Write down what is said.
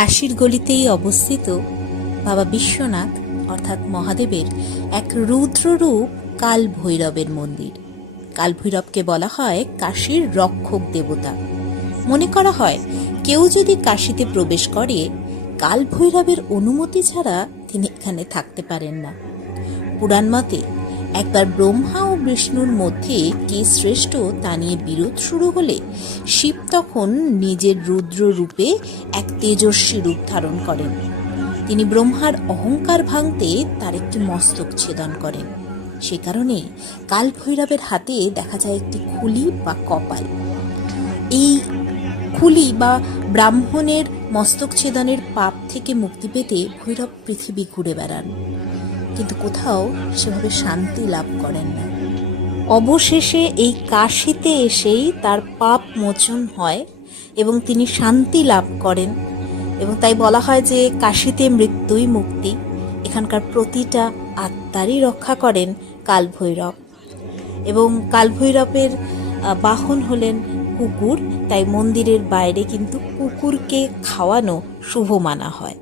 কাশীর গলিতেই অবস্থিত বাবা বিশ্বনাথ অর্থাৎ মহাদেবের এক রুদ্ররূপ কাল ভৈরবের মন্দির। কাল ভৈরবকে বলা হয় কাশীর রক্ষক দেবতা। মনে করা হয় কেউ যদি কাশীতে প্রবেশ করে কাল ভৈরবের অনুমতি ছাড়া তিনি এখানে থাকতে পারেন না। পুরাণ মতে একবার ব্রহ্মা ও বিষ্ণুর মধ্যে কে শ্রেষ্ঠ তা নিয়ে বিরোধ শুরু হলে শিব তখন নিজের রুদ্র রূপে এক তেজস্বী রূপ ধারণ করেন। তিনি ব্রহ্মার অহংকার ভাঙতে তার একটি মস্তক ছেদন করেন। সে কারণে কাল ভৈরবের হাতে দেখা যায় একটি খুলি বা কপাল। এই খুলি বা ব্রাহ্মণের মস্তক ছেদনের পাপ থেকে মুক্তি পেতে ভৈরব পৃথিবী ঘুরে বেড়ান, কিন্তু কোথাও সেভাবে শান্তি লাভ করেন না। অবশেষে এই কাশীতে এসেই তার পাপ মোচন হয় এবং তিনি শান্তি লাভ করেন। এবং তাই বলা হয় যে কাশীতে মৃত্যুই মুক্তি। এখানকার প্রতিটা আত্মারই রক্ষা করেন কাল ভৈরব। এবং কাল ভৈরবের বাহন হলেন কুকুর, তাই মন্দিরের বাইরে কিন্তু কুকুরকে খাওয়ানো শুভ মানা হয়।